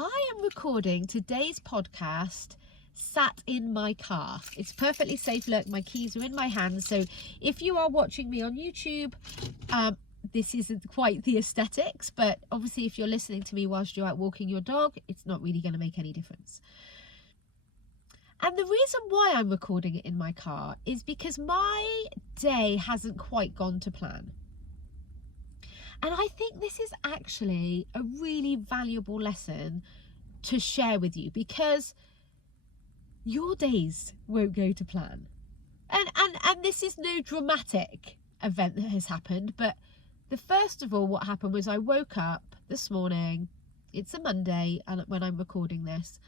I am recording today's podcast sat in my car. It's perfectly safe. Look, my keys are in my hands. So if you are watching me on YouTube, this isn't quite the aesthetics, but obviously if you're listening to me whilst you're out walking your dog, it's not really going to make any difference. And the reason why I'm recording it in my car is because my day hasn't quite gone to plan. And I think this is actually a really valuable lesson to share with you, because your days won't go to plan. And this is no dramatic event that has happened, but the first of all, what happened was I woke up this morning. It's a Monday when I'm recording this,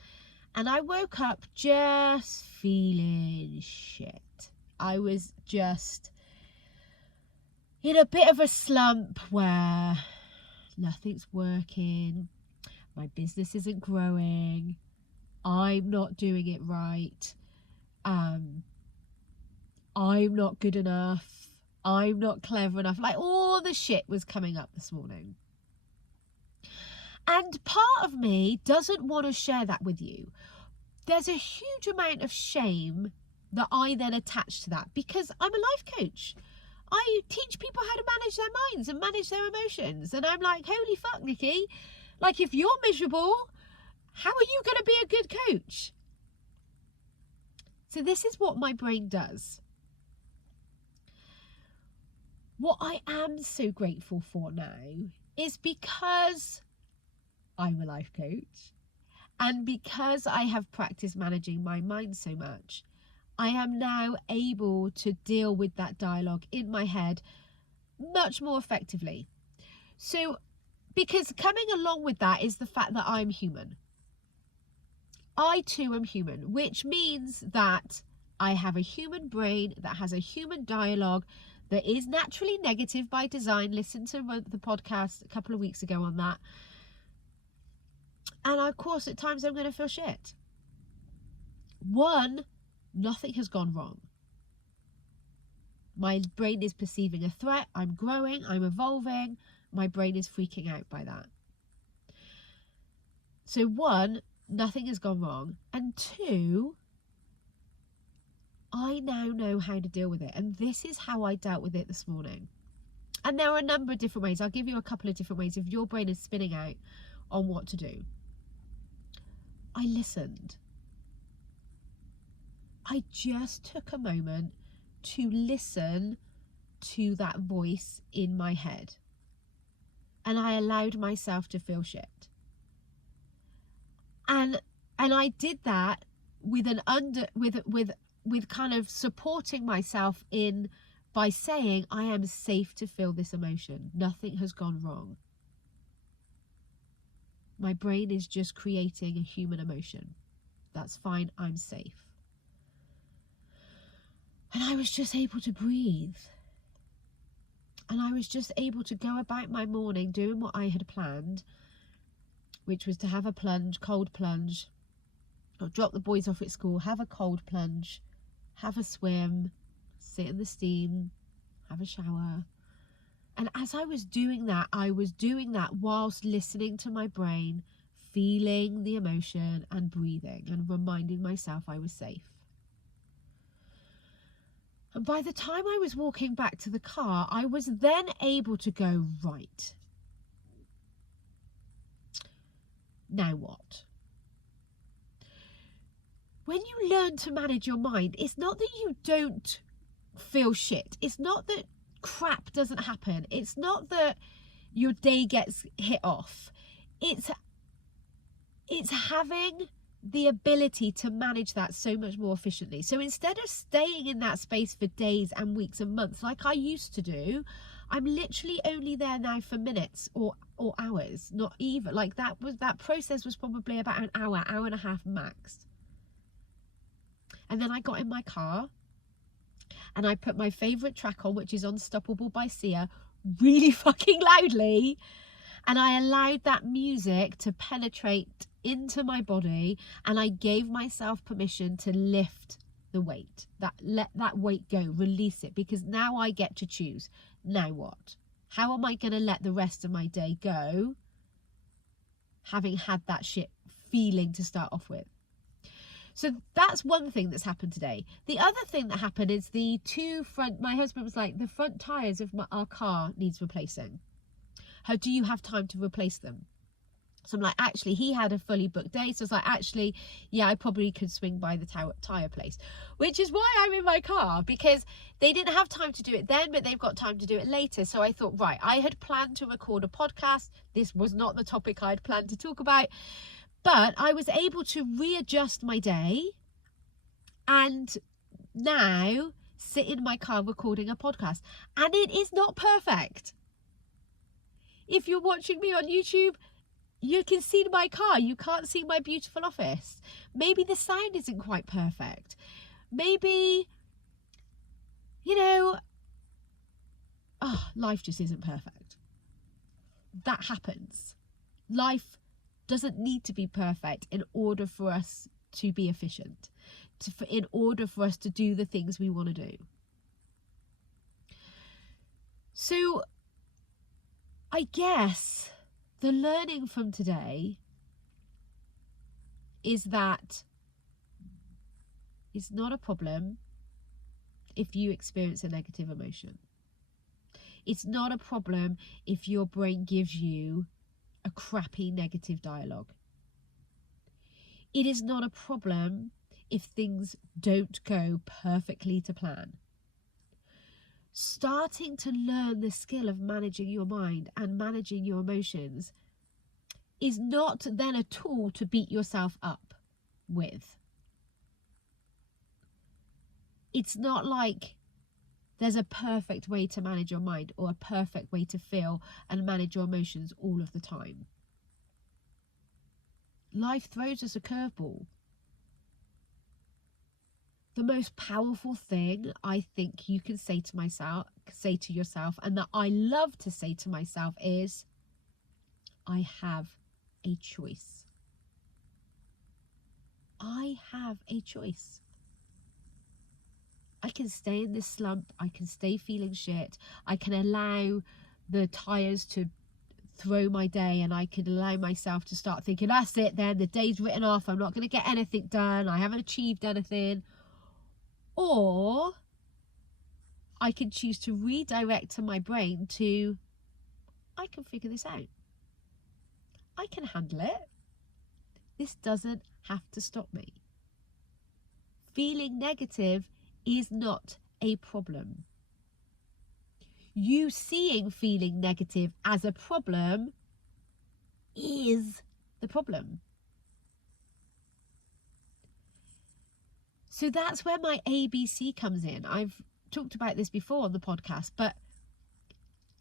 and I woke up just feeling shit. I was just in a bit of a slump where nothing's working, my business isn't growing, I'm not doing it right, I'm not good enough, I'm not clever enough. Like, all the shit was coming up this morning. And part of me doesn't want to share that with you. There's a huge amount of shame that I then attach to that, because I'm a life coach. I teach people how to manage their minds and manage their emotions. And I'm like, holy fuck, Nikki. Like, if you're miserable, how are you going to be a good coach? So this is what my brain does. What I am so grateful for now is because I'm a life coach and because I have practiced managing my mind so much, I am now able to deal with that dialogue in my head much more effectively. So, because coming along with that is the fact that I'm human. I too am human, which means that I have a human brain that has a human dialogue that is naturally negative by design. Listen to the podcast a couple of weeks ago on that. And of course, at times I'm going to feel shit. One, nothing has gone wrong. My brain is perceiving a threat. I'm growing. I'm evolving. My brain is freaking out by that. So one, nothing has gone wrong. And two, I now know how to deal with it. And this is how I dealt with it this morning. And there are a number of different ways. I'll give you a couple of different ways if your brain is spinning out on what to do. I listened. I just took a moment to listen to that voice in my head. And I allowed myself to feel shit. And I did that with with kind of supporting myself in by saying, I am safe to feel this emotion. Nothing has gone wrong. My brain is just creating a human emotion. That's fine. I'm safe. And I was just able to breathe. And I was just able to go about my morning doing what I had planned, which was to have a plunge, cold plunge, or drop the boys off at school, have a cold plunge, have a swim, sit in the steam, have a shower. And as I was doing that whilst listening to my brain, feeling the emotion and breathing and reminding myself I was safe. And by the time I was walking back to the car, I was then able to go, right, now what? When you learn to manage your mind, it's not that you don't feel shit. It's not that crap doesn't happen. It's not that your day gets hit off. It's having the ability to manage that so much more efficiently. So instead of staying in that space for days and weeks and months like I used to do, I'm literally only there now for minutes or hours. Not even like that process was probably about an hour and a half max. And then I got in my car and I put my favourite track on, which is Unstoppable by Sia, really fucking loudly. And I allowed that music to penetrate into my body, and I gave myself permission to lift the weight, let that weight go, release it, because now I get to choose. Now what? How am I going to let the rest of my day go, having had that shit feeling to start off with. So that's one thing that's happened today. The other thing that happened is my husband was like, the front tyres of our car needs replacing. How do you have time to replace them? So I'm like, actually, he had a fully booked day. So I was like, actually, yeah, I probably could swing by the tyre place, which is why I'm in my car, because they didn't have time to do it then, but they've got time to do it later. So I thought, right, I had planned to record a podcast. This was not the topic I'd planned to talk about, but I was able to readjust my day and now sit in my car recording a podcast. And it is not perfect. If you're watching me on YouTube, you can see my car. You can't see my beautiful office. Maybe the sound isn't quite perfect. Maybe, life just isn't perfect. That happens. Life doesn't need to be perfect in order for us to be efficient, in order for us to do the things we want to do. So I guess the learning from today is that it's not a problem if you experience a negative emotion. It's not a problem if your brain gives you a crappy negative dialogue. It is not a problem if things don't go perfectly to plan. Starting to learn the skill of managing your mind and managing your emotions is not then a tool to beat yourself up with. It's not like there's a perfect way to manage your mind or a perfect way to feel and manage your emotions all of the time. Life throws us a curveball. The most powerful thing I think you can say to yourself, and that I love to say to myself, is I have a choice. I have a choice. I can stay in this slump. I can stay feeling shit. I can allow the tyres to throw my day, and I can allow myself to start thinking, that's it then, the day's written off, I'm not going to get anything done, I haven't achieved anything. Or I can choose to redirect to my brain to, I can figure this out. I can handle it. This doesn't have to stop me. Feeling negative is not a problem. You seeing feeling negative as a problem is the problem. So that's where my ABC comes in. I've talked about this before on the podcast, but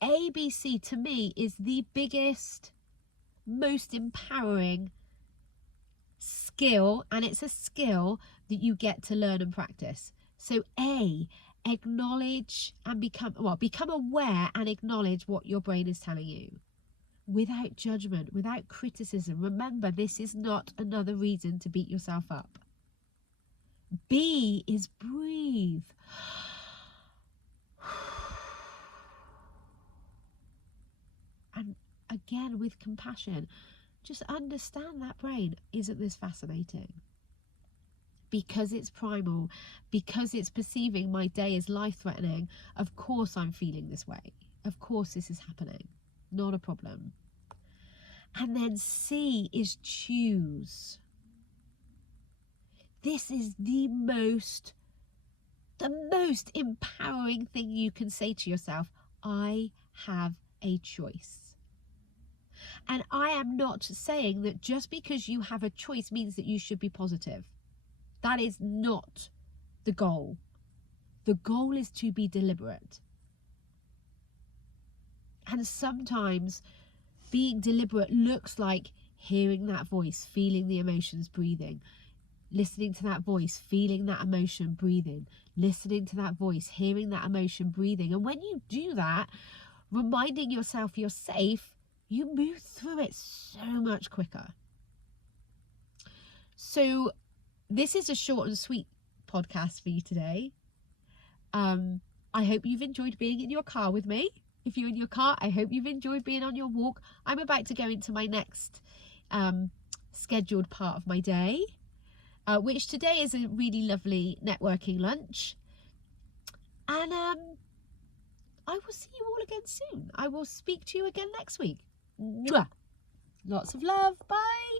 ABC to me is the biggest, most empowering skill, and it's a skill that you get to learn and practice. So acknowledge and become aware and acknowledge what your brain is telling you without judgment, without criticism. Remember, this is not another reason to beat yourself up. B is breathe. And again, with compassion, just understand that brain. Isn't this fascinating? Because it's primal, because it's perceiving my day as life-threatening, of course I'm feeling this way. Of course this is happening. Not a problem. And then C is choose. This is the most empowering thing you can say to yourself. I have a choice. And I am not saying that just because you have a choice means that you should be positive. That is not the goal. The goal is to be deliberate. And sometimes being deliberate looks like hearing that voice, feeling the emotions, breathing. Listening to that voice, feeling that emotion, breathing. Listening to that voice, hearing that emotion, breathing. And when you do that, reminding yourself you're safe, you move through it so much quicker. So this is a short and sweet podcast for you today. I hope you've enjoyed being in your car with me. If you're in your car, I hope you've enjoyed being on your walk. I'm about to go into my next scheduled part of my day, which today is a really lovely networking lunch. And I will see you all again soon. I will speak to you again next week. Mwah! Lots of love. Bye.